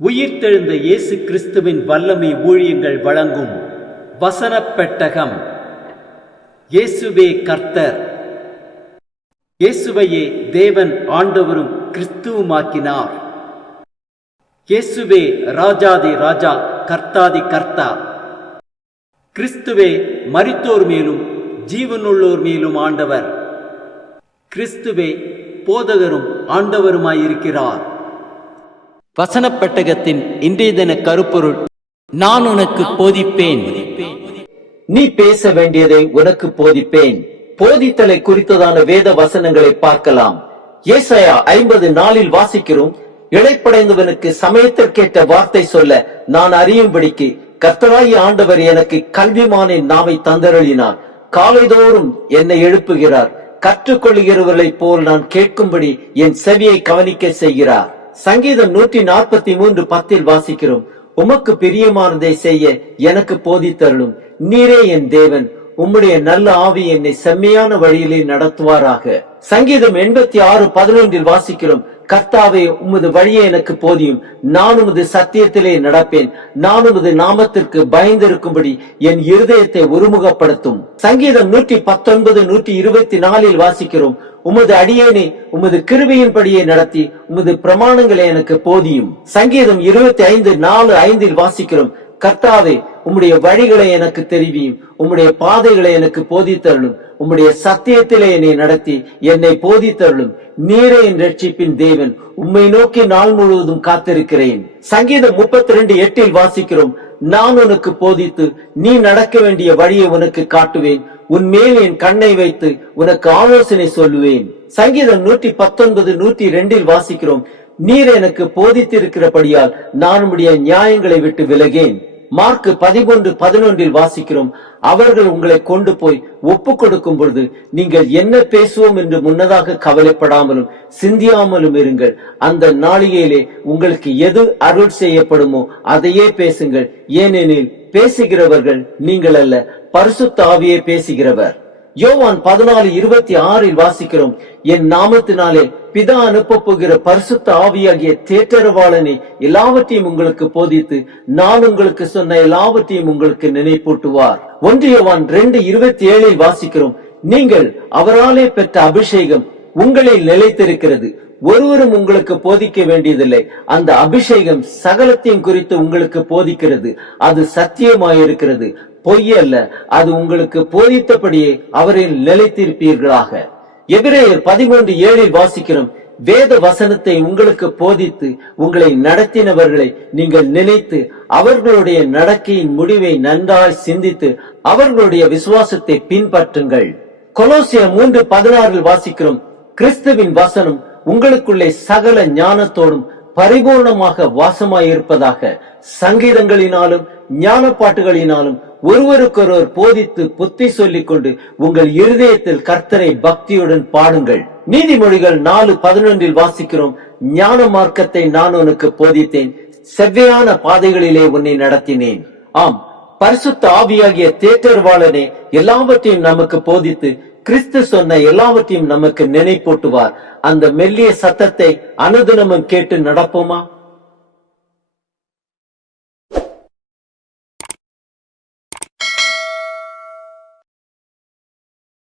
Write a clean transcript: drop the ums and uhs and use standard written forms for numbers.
உயிர்த்தெழுந்த இயேசு கிறிஸ்துவின் வல்லமை ஊழியங்கள் வழங்கும் வசனப் பெட்டகம். இயேசுவே கர்த்தர். இயேசுவையே தேவன் ஆண்டவரும் கிறிஸ்துவுமாக்கினார். இயேசுவே ராஜாதி ராஜா, கர்த்தாதி கர்த்தா. கிறிஸ்துவே மரித்தோர் மேலும் ஜீவனுள்ளோர் மேலும் ஆண்டவர். கிறிஸ்துவே போதகரும் ஆண்டவருமாயிருக்கிறார். வசனப் பெட்டகத்தின் இன்றைய தின கருப்பொருள்: நான் உனக்கு போதிப்பேன். நீ பேச வேண்டியதை உனக்கு போதிப்பேன். போதித்தலை குறித்ததான வேத வசனங்களை பார்க்கலாம். ஏசாயா 50:4 வாசிக்கிறோம்: இளைப்படைந்தவனுக்கு சமயத்திற்கேற்ற வார்த்தை சொல்ல நான் அறியும்படிக்கு கர்த்தராகிய ஆண்டவர் எனக்கு கல்விமானின் நாவை தந்தருளினார். காலைதோறும் என்னை எழுப்புகிறார். கற்றுக்கொள்ளுகிறவர்களைப் போல் நான் கேட்கும்படி என் செவியை கவனிக்க செய்கிறார். சங்கீதம் 143:10 வாசிக்கிறோம்: உமக்கு பிரியமானதை செய்ய எனக்கு போதித்தருளும். நீரே என் தேவன். உம்முடைய நல்ல ஆவி என்னை செம்மையான வழியிலே நடத்துவாராக. சங்கீதம் 86:11 வாசிக்கிறோம்: கர்த்தாவே, உமது வழியை எனக்கு போதியும். நான் உமது சத்தியத்திலே நடப்பேன். நான் உமது நாமத்திற்கு பயந்திருக்கும்படி என் இருதயத்தை ஒருமுகப்படுத்தும். சங்கீதம் 119, 124 வாசிக்கிறோம்: உமது அடியேனை உமது கிருபையின்படியே நடத்தி உமது பிரமாணங்களை எனக்கு போதியும். சங்கீதம் 25:4-5 வாசிக்கிறோம்: கர்த்தாவே, உம்முடைய வழிகளை எனக்கு தெரிவியும். உம்முடைய பாதைகளை எனக்கு போதித்தருளும். உம்முடைய சத்தியத்திலே என்னை நடத்தி என்னை போதித்தருளும். நீரே என் ரட்சிப்பின் தேவன். உம்மை நோக்கி நாள் முழுவதும் காத்திருக்கிறேன். சங்கீதம் 32:8 வாசிக்கிறோம்: நான் உனக்கு போதித்து நீ நடக்க வேண்டிய வழியை உனக்கு காட்டுவேன். உன் மேல் என் கண்ணை வைத்து உனக்கு ஆலோசனை சொல்லுவேன். சங்கீதம் 119, 102 வாசிக்கிறோம்: நீர் எனக்கு போதித்திருக்கிறபடியால் நான் உம்முடைய நியாயங்களை விட்டு விலகேன். மார்க் 13:11 வாசிக்கிறோம்: அவர்கள் உங்களை கொண்டு போய் ஒப்பு கொடுக்கும் பொழுது நீங்கள் என்ன பேசுவோம் என்று முன்னதாக கவலைப்படாமலும் சிந்தியாமலும் இருங்கள். அந்த நாளிகையிலே உங்களுக்கு எது அருள் செய்யப்படுமோ அதையே பேசுங்கள். ஏனெனில் பேசுகிறவர்கள் நீங்கள் அல்ல, பரிசுத்த ஆவியே பேசுகிறவர். யோவான் 14:26 வாசிக்கிறோம்: என் நாமத்தினாலே பிதா அனுப்ப போகிற பரிசுத்த ஆவியாகிய தேற்றரவாளனை எல்லாவற்றையும் உங்களுக்கு போதித்து நான் உங்களுக்கு சொன்ன எல்லாவற்றையும் உங்களுக்கு நினைப்பூட்டுவார். 1 யோவான் 2:27 வாசிக்கிறோம்: நீங்கள் அவராலே பெற்ற அபிஷேகம் உங்களில் நிலைத்திருக்கிறது. ஒருவரும் உங்களுக்கு போதிக்க வேண்டியதில்லை. அந்த அபிஷேகம் சகலத்தையும் குறித்து உங்களுக்கு போதிக்கிறது. அது சத்தியமாயிருக்கிறது, பொய் அல்ல. அது உங்களுக்கு போதித்தபடியே அவரில் நிலைத்திருப்பீர்களாக. எபிரேயர் 13:7 வாசிக்கிறோம்: வேத வசனத்தை உங்களுக்கு போதித்து உங்களை நடத்தினவர்களை நீங்கள் நினைத்து அவர்களுடைய நடக்கையின் முடிவை நன்றாய் சிந்தித்து அவர்களுடைய விசுவாசத்தை பின்பற்றுங்கள். கொலோசியர் 3:16 வாசிக்கிறோம்: கிறிஸ்துவின் வசனம் உங்களுக்குள்ளே சகல ஞானத்தோடும் பரிபூர்ணமாக வாசமாயிருப்பதாக. சங்கீதங்களினாலும் ஞான பாட்டுகளினாலும் ஒருவருக்கொருவர் போதித்து புத்தி சொல்லிக் கொண்டு உங்கள் இருதயத்தில் கர்த்தரை பக்தியுடன் பாடுங்கள். நீதிமொழிகள் 4:11 வாசிக்கிறோம்: ஞான மார்க்கத்தை நான் உனக்கு போதித்தேன், செவ்வையான பாதைகளிலே உன்னை நடத்தினேன். ஆம், பரிசுத்த ஆவியாகிய தேற்றரவாளனே எல்லாவற்றையும் நமக்கு போதித்து கிறிஸ்து சொன்ன எல்லாவற்றையும் நமக்கு நினைப்பூட்டுவார். அந்த மெல்லிய சத்தத்தை அனுதினமும் கேட்டு நடப்போமா?